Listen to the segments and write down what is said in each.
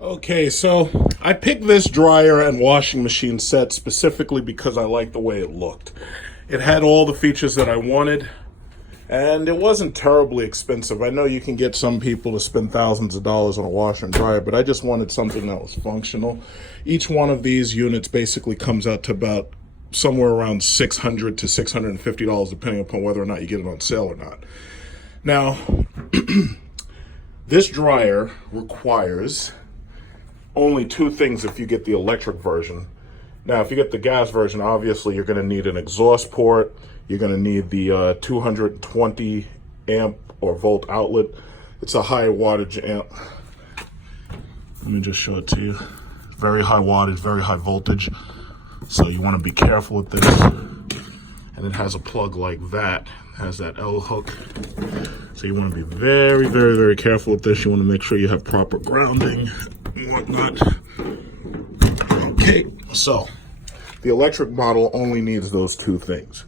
Okay, so I picked this dryer and washing machine set specifically because I liked the way it looked. It had all the features that I wanted, and it wasn't terribly expensive. I know you can get some people to spend thousands of dollars on a washer and dryer, but I just wanted something that was functional. Each one of these units basically comes out to about somewhere around $600 to $650, depending upon whether or not you get it on sale or not. Now, this dryer requires only two things if you get the electric version. Now, if you get the gas version, obviously you're going to need an exhaust port. You're going to need the 220 amp or volt outlet. It's a high wattage amp. Let me just show it to you. Very high wattage, very high voltage. So you want to be careful with this. And it has a plug like that. It has that L hook. So you want to be very, very, very careful with this. You want to make sure you have proper grounding and whatnot. Okay, so the electric model only needs those two things.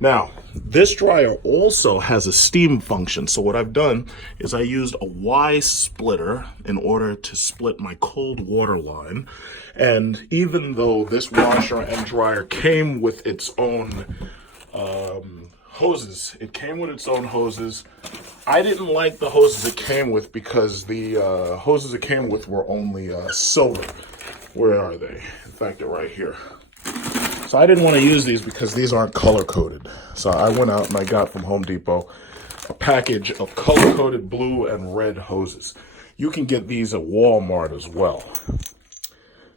Now, this dryer also has a steam function. So what I've done is I used a Y splitter in order to split my cold water line. And even though this washer and dryer came with its own hoses, I didn't like the hoses it came with because the hoses it came with were only silver. Where are they? In fact, they're right here. So I didn't want to use these because these aren't color-coded. So I went out and I got from Home Depot a package of color-coded blue and red hoses. You can get these at Walmart as well.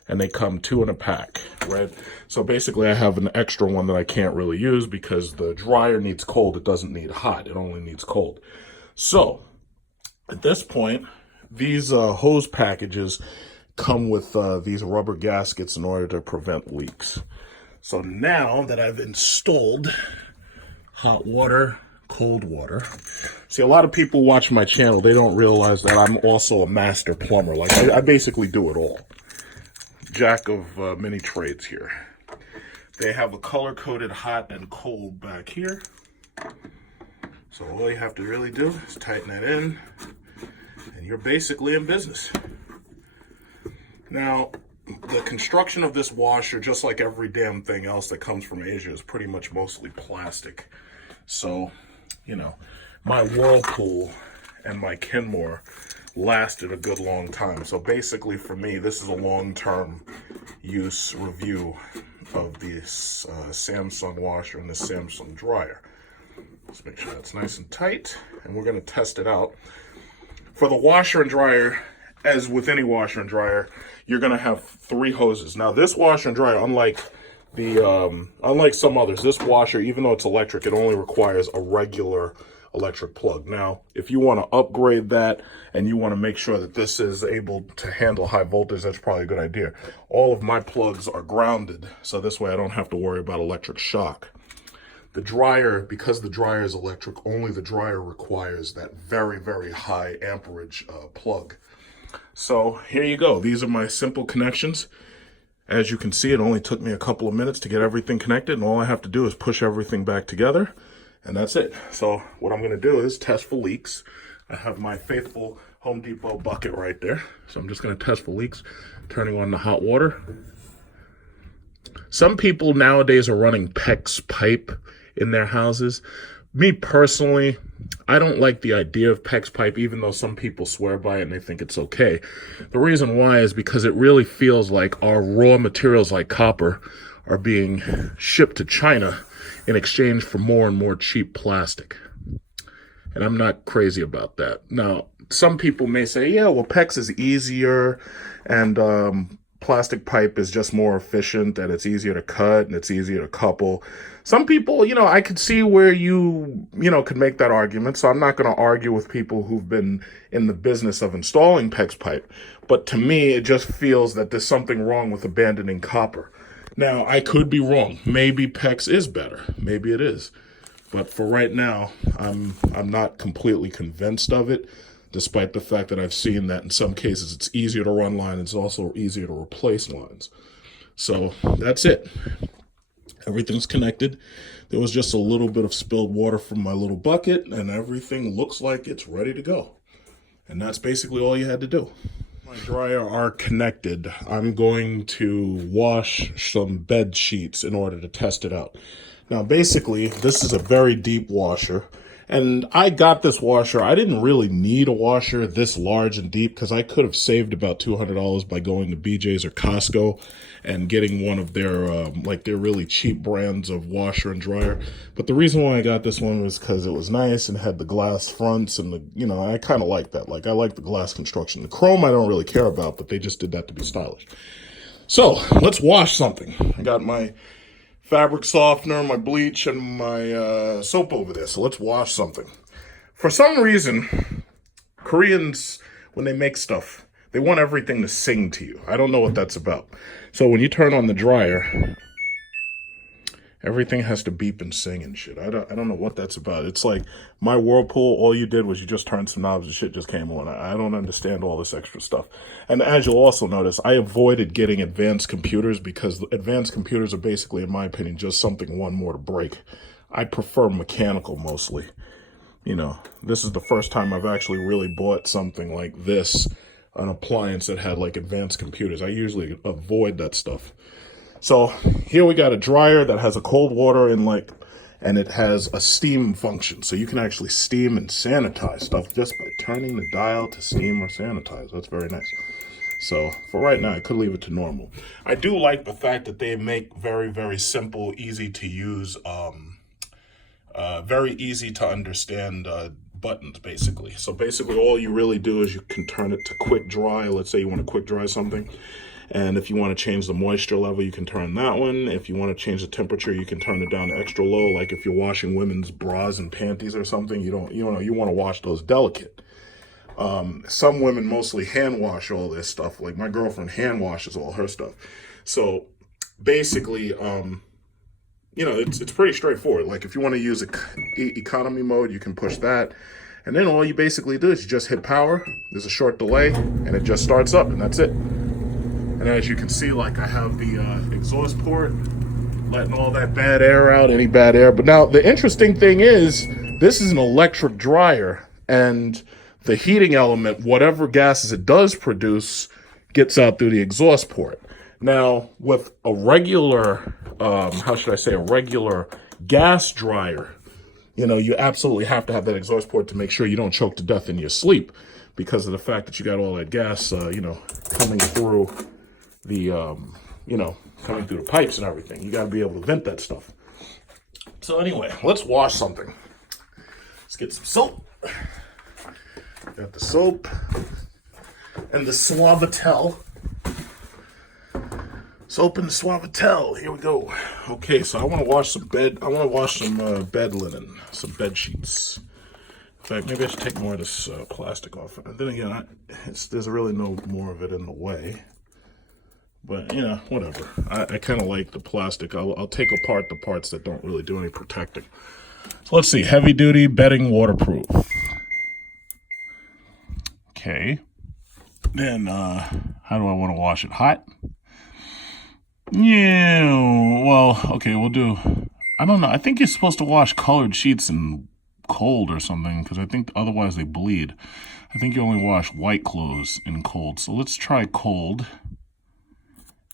And they come 2 in a pack, right? So basically I have an extra one that I can't really use because the dryer needs cold. It doesn't need hot. It only needs cold. So at this point, these hose packages come with these rubber gaskets in order to prevent leaks. So now that I've installed hot water, cold water. See, a lot of people watch my channel. They don't realize that I'm also a master plumber. Like I basically do it all. Jack of many trades here. They have a color-coded hot and cold back here. So all you have to really do is tighten that in, and you're basically in business. Now, the construction of this washer, just like every damn thing else that comes from Asia, is pretty much mostly plastic. So, you know, my Whirlpool and my Kenmore lasted a good long time. So basically for me, this is a long-term use review of this Samsung washer and the Samsung dryer. Let's make sure that's nice and tight, and we're going to test it out. For the washer and dryer, as with any washer and dryer, you're going to have 3 hoses. Now this washer and dryer, unlike some others, this washer, even though it's electric, it only requires a regular electric plug. Now, if you want to upgrade that and you want to make sure that this is able to handle high voltage, that's probably a good idea. All of my plugs are grounded, so this way I don't have to worry about electric shock. The dryer, because the dryer is electric, only the dryer requires that very, very high amperage plug. So here you go. These are my simple connections. As you can see, it only took me a couple of minutes to get everything connected, and all I have to do is push everything back together. And that's it. So what I'm going to do is test for leaks. I have my faithful Home Depot bucket right there. So I'm just going to test for leaks, turning on the hot water. Some people nowadays are running PEX pipe in their houses. Me personally, I don't like the idea of PEX pipe, even though some people swear by it and they think it's okay. The reason why is because it really feels like our raw materials like copper are being shipped to China in exchange for more and more cheap plastic. And I'm not crazy about that. Now, some people may say, yeah, well, PEX is easier and plastic pipe is just more efficient and it's easier to cut and it's easier to couple. Some people, I could see where you could make that argument. So I'm not going to argue with people who've been in the business of installing PEX pipe. But to me, it just feels that there's something wrong with abandoning copper. Now, I could be wrong. Maybe PEX is better. Maybe it is. But for right now, I'm not completely convinced of it, despite the fact that I've seen that in some cases it's easier to run lines. It's also easier to replace lines. So that's it. Everything's connected. There was just a little bit of spilled water from my little bucket, and everything looks like it's ready to go. And that's basically all you had to do. My dryer are connected. I'm going to wash some bed sheets in order to test it out. Now, basically, this is a very deep washer. And I got this washer. I didn't really need a washer this large and deep because I could have saved about $200 by going to BJ's or Costco and getting one of their, their really cheap brands of washer and dryer. But the reason why I got this one was because it was nice and had the glass fronts and I kind of like that. Like, I like the glass construction. The chrome I don't really care about, but they just did that to be stylish. So let's wash something. I got my fabric softener, my bleach, and my soap over there. So let's wash something. For some reason, Koreans, when they make stuff, they want everything to sing to you. I don't know what that's about. So when you turn on the dryer, everything has to beep and sing and shit. I don't know what that's about. It's like my Whirlpool, all you did was you just turned some knobs and shit just came on. I don't understand all this extra stuff. And as you'll also notice, I avoided getting advanced computers because advanced computers are basically, in my opinion, just something one more to break. I prefer mechanical mostly. This is the first time I've actually really bought something like this, an appliance that had like advanced computers. I usually avoid that stuff. So here we got a dryer that has a cold water and it has a steam function. So you can actually steam and sanitize stuff just by turning the dial to steam or sanitize. That's very nice. So for right now, I could leave it to normal. I do like the fact that they make very, very simple, easy to use, very easy to understand buttons, basically. So basically all you really do is you can turn it to quick dry. Let's say you want to quick dry something. And if you want to change the moisture level, you can turn that one. If you want to change the temperature, you can turn it down to extra low. Like if you're washing women's bras and panties or something, you want to wash those delicate. Some women mostly hand wash all this stuff. Like my girlfriend hand washes all her stuff. So basically, it's pretty straightforward. Like if you want to use economy mode, you can push that. And then all you basically do is you just hit power. There's a short delay and it just starts up and that's it. And as you can see, like I have the exhaust port, letting all that bad air out, any bad air. But now the interesting thing is, this is an electric dryer, and the heating element, whatever gases it does produce, gets out through the exhaust port. Now, with a regular, a regular gas dryer, you absolutely have to have that exhaust port to make sure you don't choke to death in your sleep because of the fact that you got all that gas, coming through the, coming through the pipes and everything. You got to be able to vent that stuff. So anyway, let's wash something. Let's get some soap. Got the soap and the Suavitel. Soap and the Suavitel. Here we go. Okay, so I want to wash some bed linen, some bed sheets. In fact, maybe I should take more of this plastic off. And then again, there's really no more of it in the way. But, whatever. I kind of like the plastic. I'll take apart the parts that don't really do any protecting. So let's see. Heavy duty bedding waterproof. Okay. Then, how do I want to wash it? Hot? Yeah, well, okay, we'll do... I don't know. I think you're supposed to wash colored sheets in cold or something, because I think otherwise they bleed. I think you only wash white clothes in cold. So let's try cold.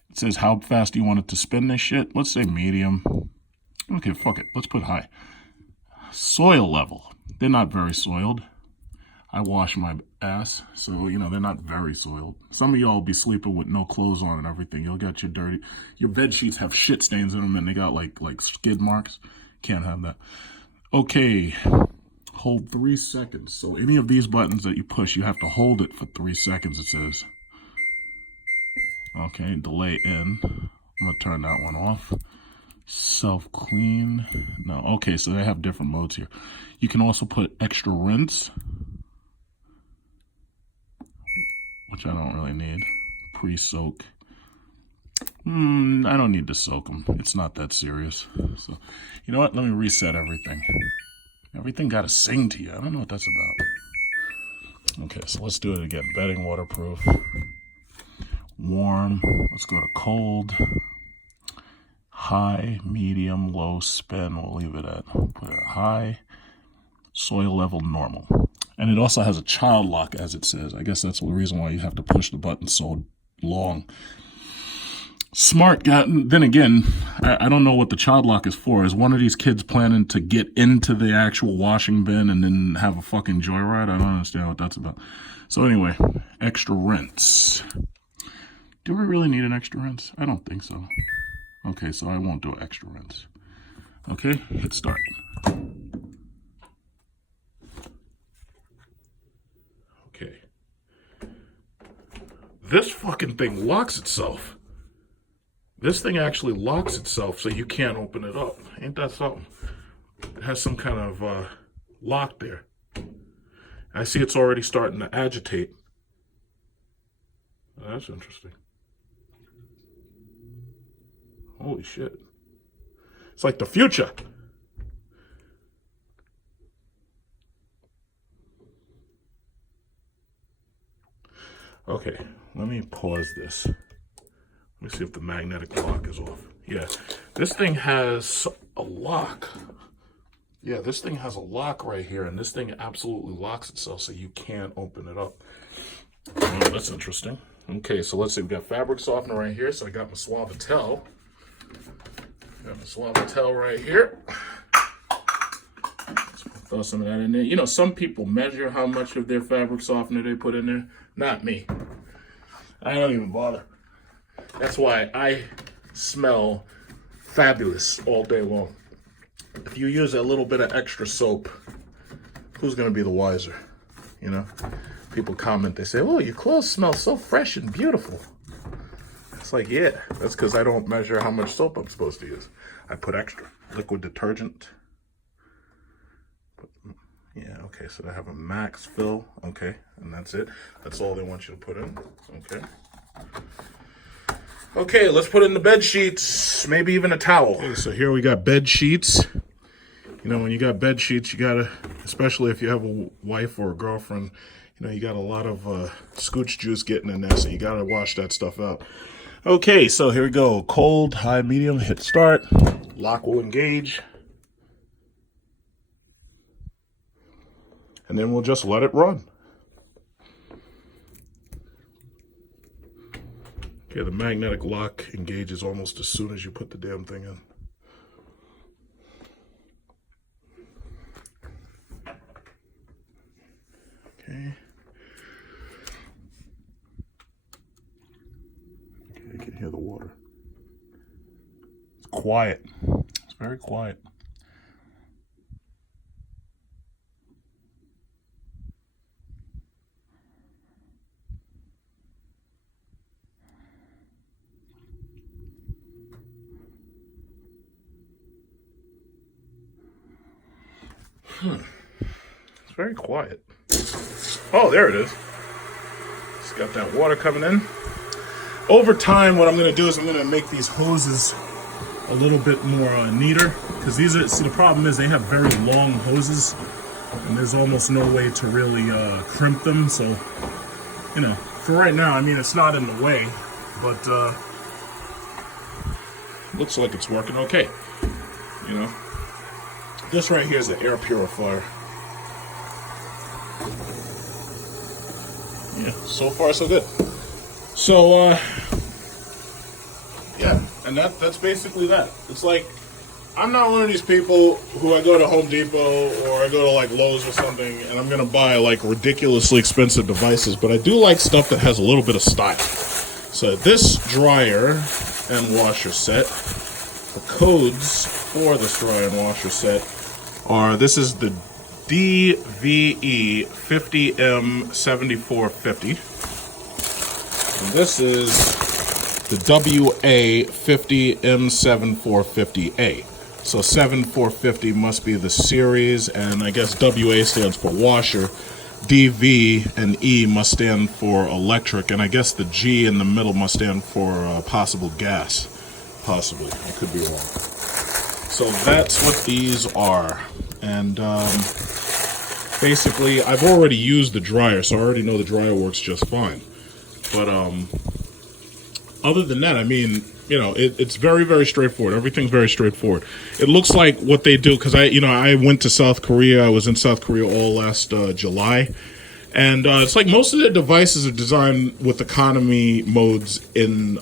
It says how fast do you want it to spin this shit. Let's say medium. Okay, fuck it. Let's put high. Soil level. They're not very soiled. I wash my ass, so, they're not very soiled. Some of y'all be sleeping with no clothes on and everything. You'll get your bed sheets have shit stains in them and they got like skid marks. Can't have that. Okay, hold 3 seconds. So any of these buttons that you push, you have to hold it for 3 seconds, it says. Okay, delay in. I'm gonna turn that one off. Self-clean. No, okay, so they have different modes here. You can also put extra rinse, which I don't really need. Pre-soak. I don't need to soak them. It's not that serious. So, you know what? Let me reset everything. Everything got to sing to you. I don't know what that's about. Okay, so let's do it again. Bedding waterproof. Warm. Let's go to cold. High, medium, low, spin. We'll leave it at, put it at high. Soil level normal. And it also has a child lock, as it says. I guess that's the reason why you have to push the button so long. Smart guy. Then again, I don't know what the child lock is for. Is one of these kids planning to get into the actual washing bin and then have a fucking joyride? I don't understand what that's about. So anyway, extra rinse. Do we really need an extra rinse? I don't think so. Okay, so I won't do an extra rinse. Okay, hit start. Okay. This fucking thing locks itself. This thing actually locks itself so you can't open it up. Ain't that something? It has some kind of lock there. I see it's already starting to agitate. That's interesting. Holy shit. It's like the future. Okay, let me pause this. Let me see if the magnetic lock is off. Yeah, this thing has a lock. Yeah, this thing has a lock right here, and this thing absolutely locks itself so you can't open it up. Oh, that's interesting. Okay, so let's see. We got fabric softener right here, so I got my Suavitel. Got my Suavitel right here. Let's throw some of that in there. You know, some people measure how much of their fabric softener they put in there. Not me. I don't even bother. That's why I smell fabulous all day long. If you use a little bit of extra soap, who's going to be the wiser? You know? People comment, they say, oh, your clothes smell so fresh and beautiful. It's like, yeah, that's because I don't measure how much soap I'm supposed to use. I put extra. Liquid detergent. Yeah, okay, so I have a max fill. Okay, and that's it. That's all they want you to put in. Okay. Okay, let's put in the bed sheets, maybe even a towel. Okay, so here we got bed sheets. You know, when you got bed sheets, you gotta, especially if you have a wife or a girlfriend, you know, you got a lot of scooch juice getting in there, so you gotta wash that stuff out. Okay, so here we go. Cold, high, medium, hit start. Lock will engage. And then we'll just let it run. Okay, the magnetic lock engages almost as soon as you put the damn thing in. Okay. Okay, you can hear the water. It's quiet. It's very quiet. It's very quiet. Oh, there it is. It's got that water coming in. Over time, what I'm going to do is I'm going to make these hoses a little bit more neater, because these are, see, the problem is they have very long hoses, and there's almost no way to really crimp them. So, you know, for right now, I mean, it's not in the way, but looks like it's working okay. You know, this right here is an air purifier. Yeah, so far so good. So, yeah, and that's basically that. It's like, I'm not one of these people who I go to Home Depot or I go to like Lowe's or something and I'm gonna buy like ridiculously expensive devices, but I do like stuff that has a little bit of style. So this dryer and washer set, the codes for this dryer and washer set are, this is the DVE 50M7450. And this is the WA 50M7450A. So 7450 must be the series, and I guess WA stands for washer. DV and E must stand for electric, and I guess the G in the middle must stand for possible gas. Possibly. I could be wrong. So that's what these are. And basically, I've already used the dryer, so I already know the dryer works just fine. But other than that, I mean, you know, it's very, very straightforward. Everything's very straightforward. It looks like what they do, because I went to South Korea. I was in South Korea all last July. And it's like most of their devices are designed with economy modes in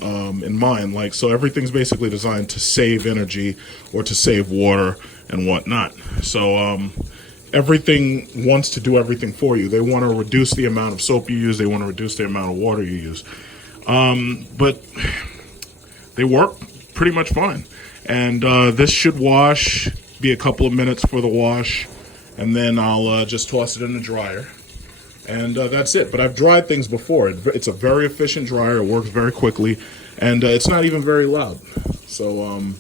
mind. Like, so everything's basically designed to save energy or to save water and whatnot. So everything wants to do everything for you. They want to reduce the amount of soap you use. They want to reduce the amount of water you use. But they work pretty much fine. And this should wash, be a couple of minutes for the wash, and then I'll just toss it in the dryer. And that's it. But I've dried things before. It's a very efficient dryer. It works very quickly, and it's not even very loud. So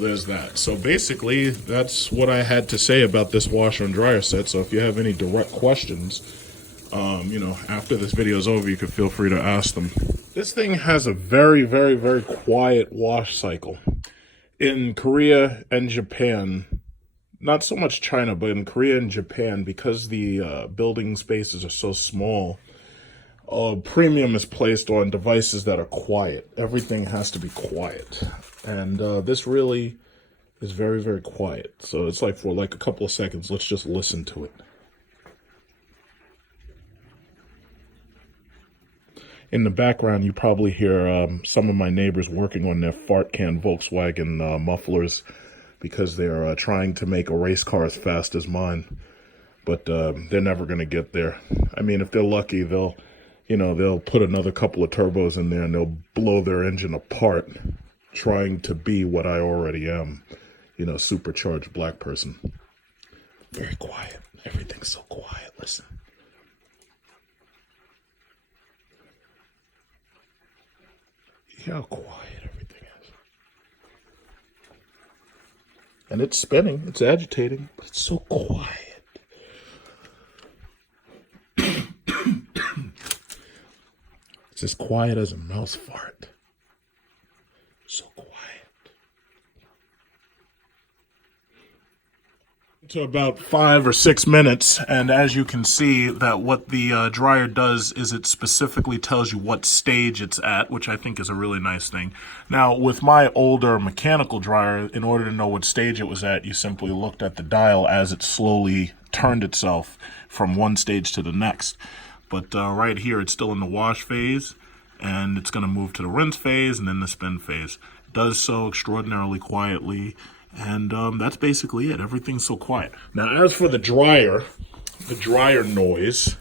there's that. So basically, that's what I had to say about this washer and dryer set. So if you have any direct questions, after this video is over, you can feel free to ask them. This thing has a very, very, very quiet wash cycle. In Korea and Japan, not so much China, but in Korea and Japan, because the building spaces are so small, premium is placed on devices that are quiet. Everything has to be quiet. And this really is very, very quiet. So it's like for like a couple of seconds, let's just listen to it. In the background, you probably hear some of my neighbors working on their fart can Volkswagen mufflers, because they're trying to make a race car as fast as mine. But they're never going to get there. I mean, if they're lucky, they'll put another couple of turbos in there and they'll blow their engine apart, trying to be what I already am, supercharged black person. Very quiet. Everything's so quiet. Listen. See how quiet everything is. And it's spinning, it's agitating, but it's so quiet. It's as quiet as a mouse fart. So quiet. To about 5 or 6 minutes, and as you can see, that what the dryer does is it specifically tells you what stage it's at, which I think is a really nice thing. Now, with my older mechanical dryer, in order to know what stage it was at, you simply looked at the dial as it slowly turned itself from one stage to the next. But right here, it's still in the wash phase, and it's going to move to the rinse phase and then the spin phase. It does so extraordinarily quietly. And that's basically it. Everything's so quiet. Now, as for the dryer noise,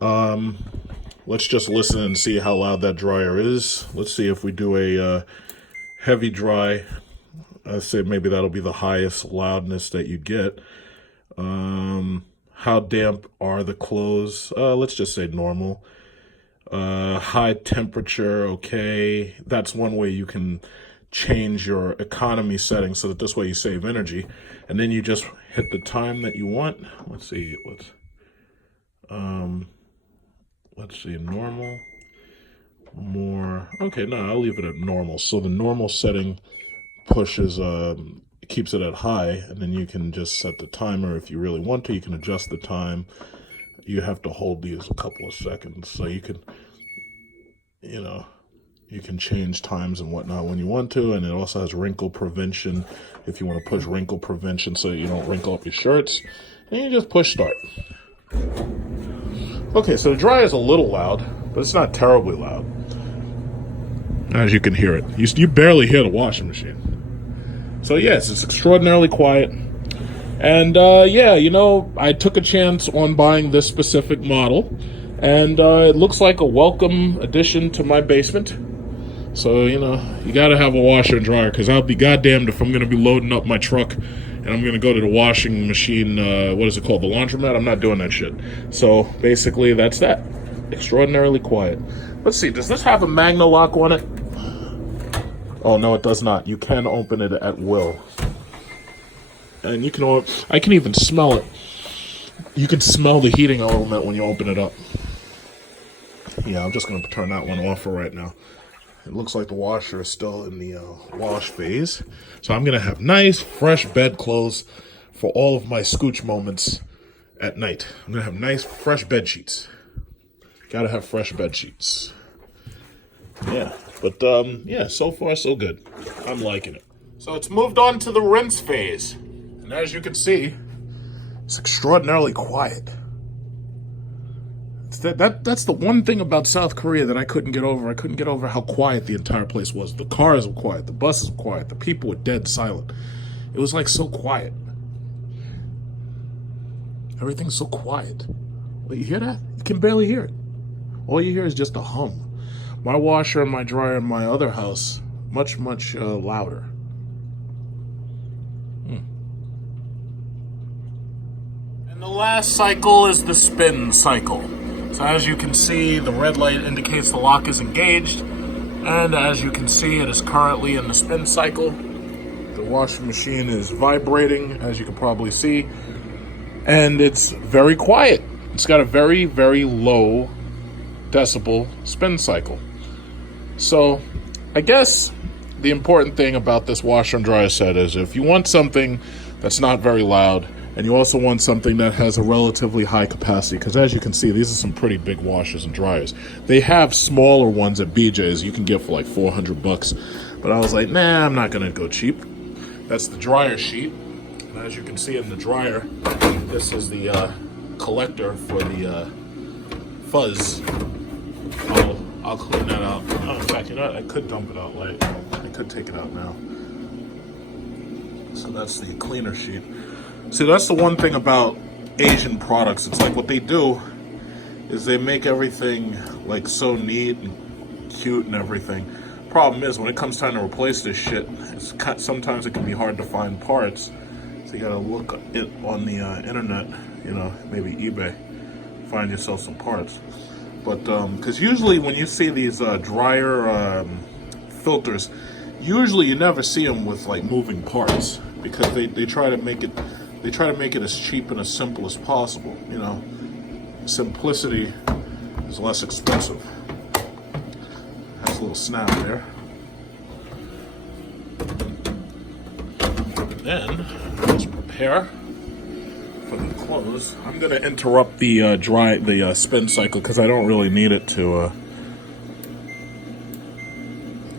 let's just listen and see how loud that dryer is. Let's see if we do a heavy dry. I'd say maybe that'll be the highest loudness that you get. How damp are the clothes? Let's just say normal. High temperature, okay. That's one way you can change your economy settings so that this way you save energy, and then you just hit the time that you want. Let's see, normal, more. Okay, no, I'll leave it at normal. So the normal setting pushes, keeps it at high, and then you can just set the timer if you really want to. You can adjust the time. You have to hold these a couple of seconds, so you can, you can change times and whatnot when you want to, and it also has wrinkle prevention if you want to push wrinkle prevention so you don't wrinkle up your shirts. And you just push start. Okay, so the dryer is a little loud, but it's not terribly loud. As you can hear it. You barely hear the washing machine. So yes, it's extraordinarily quiet. And I took a chance on buying this specific model, and it looks like a welcome addition to my basement. So, you got to have a washer and dryer, because I'll be goddamned if I'm going to be loading up my truck and I'm going to go to the washing machine, what is it called, the laundromat? I'm not doing that shit. So, basically, that's that. Extraordinarily quiet. Let's see, does this have a Magna lock on it? Oh, no, it does not. You can open it at will. And I can even smell it. You can smell the heating element when you open it up. Yeah, I'm just going to turn that one off for right now. It looks like the washer is still in the wash phase. So I'm going to have nice, fresh bedclothes for all of my scooch moments at night. I'm going to have nice, fresh bed sheets. Got to have fresh bed sheets. Yeah. But yeah, so far so good. I'm liking it. So it's moved on to the rinse phase. And as you can see, it's extraordinarily quiet. That's the one thing about South Korea that I couldn't get over. I couldn't get over how quiet the entire place was. The cars were quiet, the buses were quiet, the people were dead silent. It was like so quiet. Everything's so quiet. Well, you hear that? You can barely hear it. All you hear is just a hum. My washer and my dryer in my other house, much louder. And the last cycle is the spin cycle. So as you can see, the red light indicates the lock is engaged. And as you can see, it is currently in the spin cycle. The washing machine is vibrating, as you can probably see. And it's very quiet. It's got a very, very low decibel spin cycle. So I guess the important thing about this washer and dryer set is if you want something that's not very loud, and you also want something that has a relatively high capacity, because as you can see, these are some pretty big washers and dryers. They have smaller ones at BJ's you can get for like $400, but I was like, nah, I'm not gonna go cheap. That's the dryer sheet, and as you can see in the dryer, this is the collector for the fuzz. I'll clean that out. Oh, in fact, you know what? I could dump it out later. I could take it out now. So that's the cleaner sheet. See, that's the one thing about Asian products. It's like what they do is they make everything like so neat and cute and everything. Problem is, when it comes time to replace this shit, sometimes it can be hard to find parts. So you gotta look it on the internet, you know, maybe eBay, find yourself some parts. But because usually when you see these dryer filters, usually you never see them with like moving parts, because they try to make it as cheap and as simple as possible. You know, simplicity is less expensive. Has a little snap there. Then let's prepare for the close. I'm gonna interrupt the spin cycle because I don't really need it to.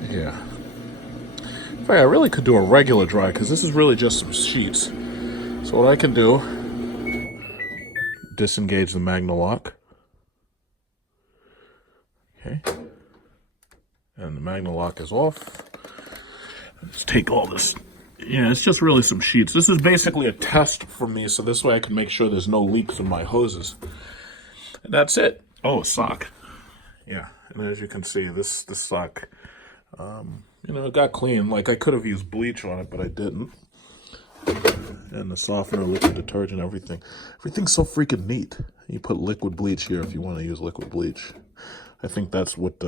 Yeah. In fact, I really could do a regular dry because this is really just some sheets. So what I can do, disengage the Magna lock. Okay. And the Magna lock is off. Let's take all this. Yeah, it's just really some sheets. This is basically a test for me, so this way I can make sure there's no leaks in my hoses. And that's it. Oh, a sock. Yeah, and as you can see, this sock, you know, it got clean. Like, I could have used bleach on it, but I didn't. And the softener, liquid detergent, everything. Everything's so freaking neat. You put liquid bleach here if you want to use liquid bleach. I think that's what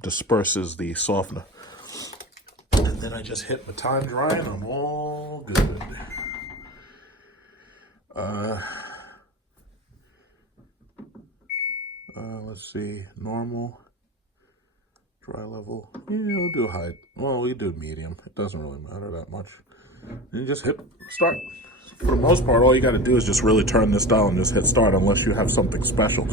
disperses the softener. And then I just hit my time dry and I'm all good. Let's see, normal, dry level. Yeah, we'll do high. Well, we do medium. It doesn't really matter that much. And you just hit start. For the most part, all you got to do is just really turn this dial and just hit start, unless you have something special.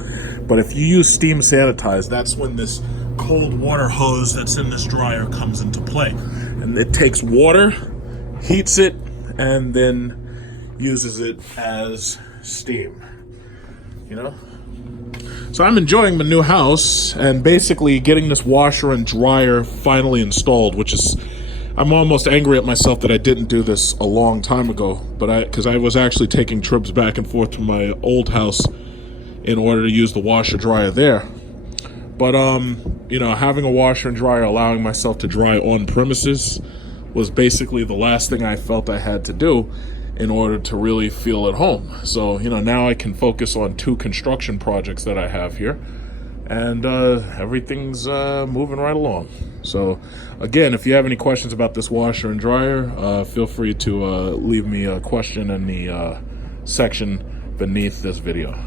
But if you use steam sanitize, that's when this cold water hose that's in this dryer comes into play. And it takes water, heats it, and then uses it as steam. You know? So I'm enjoying my new house and basically getting this washer and dryer finally installed, which is, I'm almost angry at myself that I didn't do this a long time ago, but because I was actually taking trips back and forth to my old house in order to use the washer dryer there. But you know, having a washer and dryer, allowing myself to dry on premises was basically the last thing I felt I had to do in order to really feel at home. So, you know, now I can focus on 2 construction projects that I have here, and everything's moving right along. So again, if you have any questions about this washer and dryer, feel free to leave me a question in the section beneath this video.